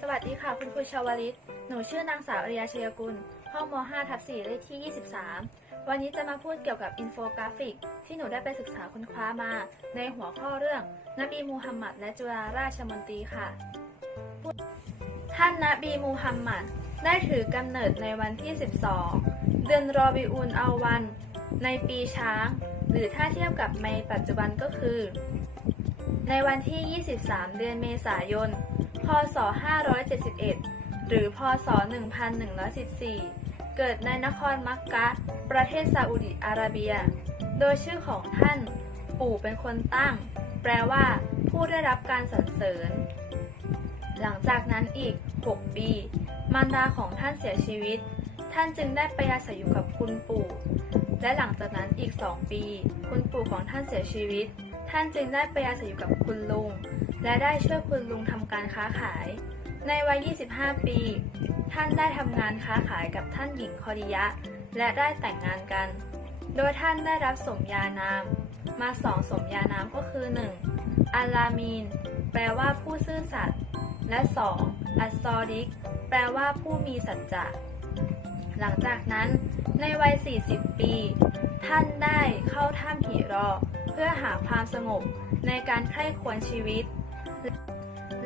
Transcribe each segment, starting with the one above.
สวัสดีค่ะคุณครูชาวลิต หนูชื่อนางสาวอริยาชยกุล ห้องม 5 ทับ4เลขที่ 23 วันนี้จะมาพูดเกี่ยวกับอินโฟกราฟิก ที่หนูได้ไปศึกษาค้นคว้ามา ในหัวข้อเรื่อง นบีมูฮัมหมัดและจุฬาราชมนตรีค่ะ ท่านนบีมูฮัมหมัดได้ถือกำเนิดในวันที่ 12 เดือนรอบิอูลเอาวัน ในปีช้าง หรือถ้าเทียบกับในปัจจุบันก็คือ ในวันที่ 23 เดือนเมษายน พศ 571 หรือ พศ 1114 เกิดในนครมักกะ ประเทศซาอุดิอาระเบีย โดยชื่อของท่าน ปู่เป็นคนตั้ง แปลว่า ผู้ได้รับการสรรเสริญ หลังจากนั้นอีก 6 ปี มารดาของท่านเสียชีวิต ท่านจึงได้ไปอาศัยอยู่กับคุณปู่ และหลังจากนั้นอีก 2 ปี คุณปู่ของท่านเสียชีวิต ท่านจึงได้ไปอาศัยอยู่กับคุณลุง และได้ช่วยคุณลุงทำการค้าขาย ในวัย 25 ปี ท่านได้ทำงานค้าขายกับท่านหญิงคอดิยะ และได้แต่งงานกัน โดยท่านได้รับสมญานาม มาสองสมญานามก็คือ 1. อัลลามีน แปลว่าผู้ซื่อสัตย์ และ 2. อัสซอดิก แปลว่าผู้มีสัจจะหลังจากนั้นในวัย 40 ปี ท่านได้เข้าถ้ำหิรอ พื่อหาความสงบในการใคร่ควรชีวิต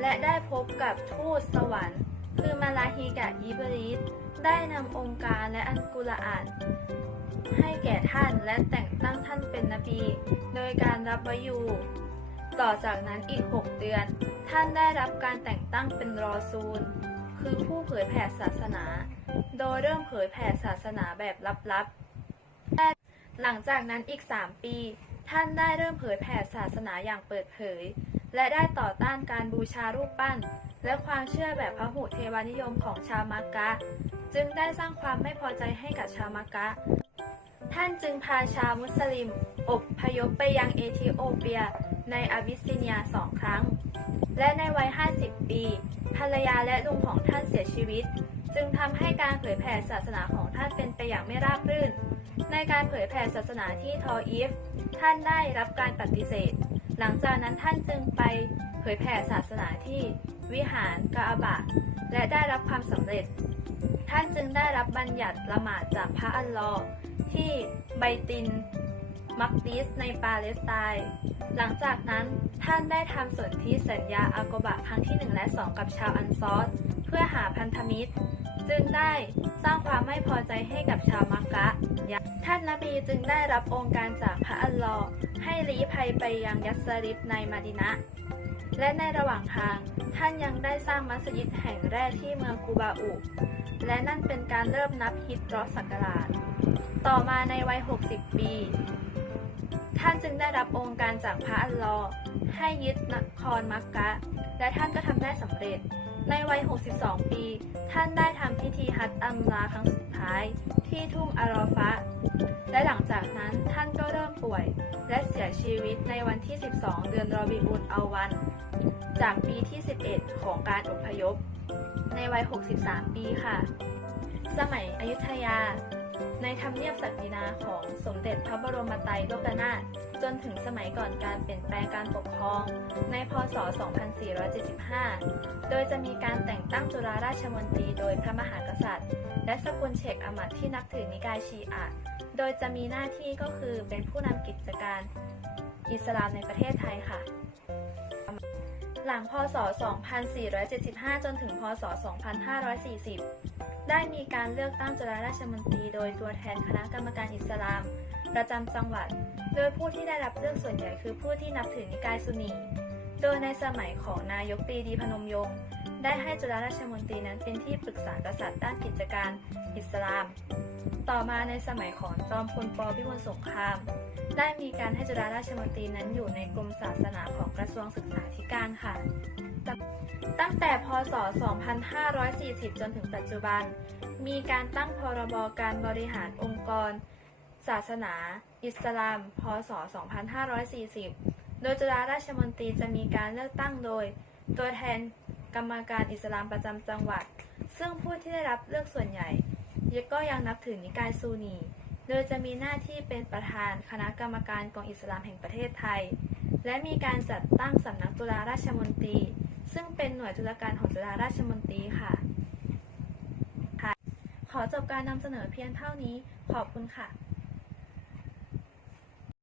และได้พบกับทูตสวรรค์ คือมาลาฮีกะอิบริสได้นำองค์การและอันกุรอานให้แก่ท่านและแต่งตั้งท่านเป็นนบี โดยการรับวายู ต่อจากนั้นอีก 6 เดือน ท่านได้รับการแต่งตั้งเป็นรอซูล คือผู้เผยแผ่ศาสนา โดยเริ่มเผยแผ่ศาสนาแบบลับๆ หลังจากนั้นอีก 3 ปี ท่านได้เริ่มเผยแผ่ศาสนาอย่างเปิดเผย และได้ต่อต้านการบูชารูปปั้น และความเชื่อแบบพหุเทวานิยมของชาวมักกะ จึงได้สร้างความไม่พอใจให้กับชาวมักกะ ท่านจึงพาชาวมุสลิม อบพยพไปยังเอธิโอเปีย ในอาบิสซิเนียสองครั้ง และในวัย 50 ปี ภรรยาและลุงของท่านเสียชีวิต จึงทำให้การเผยแผ่ศาสนาของท่านเป็นไปอย่างไม่ราบรื่น ในการเผยแผ่ศาสนาที่ทออีฟ ท่านได้รับการปฏิเสธ หลังจากนั้นท่านจึงไปเผยแผ่ศาสนาที่วิหารกาอาบะและได้รับความสำเร็จ ท่านจึงได้รับบัญญัติละหมาดจากพระอัลลอฮ์ที่ไบติน มักดิสในปาเลสไตน์หลังจากนั้นท่านได้ทำสนธิสัญญาอากบะครั้งที่ 1 และ 2 กับชาวอันซอสเพื่อหาพันธมิตร จึงได้สร้างความไม่พอใจให้กับชาวมักกะ ท่านนบีจึงได้รับองค์การจากพระอัลลอฮ์ให้ลี้ภัยไปยังยัสริฟในมาดินะและในระหว่างทางท่านยังได้สร้างมัสยิดแห่งแรกที่เมืองกูบาอุ และนั่นเป็นการเริ่มนับฮิตรอศักราช ต่อมาในวัย 60 ปี ท่านจึงได้รับองค์การจากพระอัลลอฮ์ให้ยึดนครมักกะ และท่านก็ทำได้สำเร็จ ในวัย 62 ปี ท่านได้ทำพิธีฮัจญ์อัมราครั้งสุดท้าย ที่ทุ่งอารอฟะ และหลังจากนั้นท่านก็เริ่มป่วย และเสียชีวิตในวันที่ 12 เดือนรอบิอุลเอาวัน จากปีที่ 11 ของการอพยพ ในวัย 63 ปีค่ะ สมัยอยุธยา ในธรรมเนียบศักดินาของสมเด็จพระบรมไตรโลกนาถจนถึงสมัยก่อนการเปลี่ยนแปลงการปกครอง ในพศ 2475 โดยจะมีการแต่งตั้งจุฬาราชมนตรีโดยพระมหากษัตริย์ และสกุลเชคอมัดที่นับถือนิกายชีอะห์โดยจะมีหน้าที่ก็คือเป็นผู้นำกิจการอิสลามในประเทศไทยค่ะ หลังพศ 2475 จนถึงพศ 2540 ได้มีการเลือกตั้งจุฬาราชมนตรี โดยตัวแทนคณะกรรมการอิสลาม ประจำจังหวัด โดยผู้ที่ได้รับเลือกส่วนใหญ่คือผู้ที่นับถือนิกายซุนีโดยในสมัยของนายกปรีดีพนมยงค์ได้ให้จุฬาราชมนตรีนั้นเป็นที่ปรึกษากษัตริย์ด้านกิจการอิสลาม ต่อมาในสมัยของจอมพลปพิบูลสงคราม ได้มีการให้จุฬาราชมนตรีนั้นอยู่ในกรมศาสนาของกระทรวงศึกษาธิการค่ะ ตั้งแต่พศ 2540 จนถึงปัจจุบัน มีการตั้งพรบการบริหารองค์กร ศาสนา อิสลาม พศ 2540 โดยจุฬาราชมนตรีจะมีการเลือกตั้งโดย ตัวแทนกรรมการอิสลามประจำจังหวัด ซึ่งผู้ที่ได้รับเลือกส่วนใหญ่ก็ยังนับถือนิกายซูนี โดยจะมีหน้าที่เป็นประธานคณะกรรมการกองอิสลามแห่งประเทศไทย และมีการจัดตั้งสำนักจุฬาราชมนตรี ซึ่งเป็นหน่วยตุลาการของจุฬาราชมนตรีค่ะค่ะขอจบการนำเสนอเพียงเท่านี้ ขอบคุณค่ะ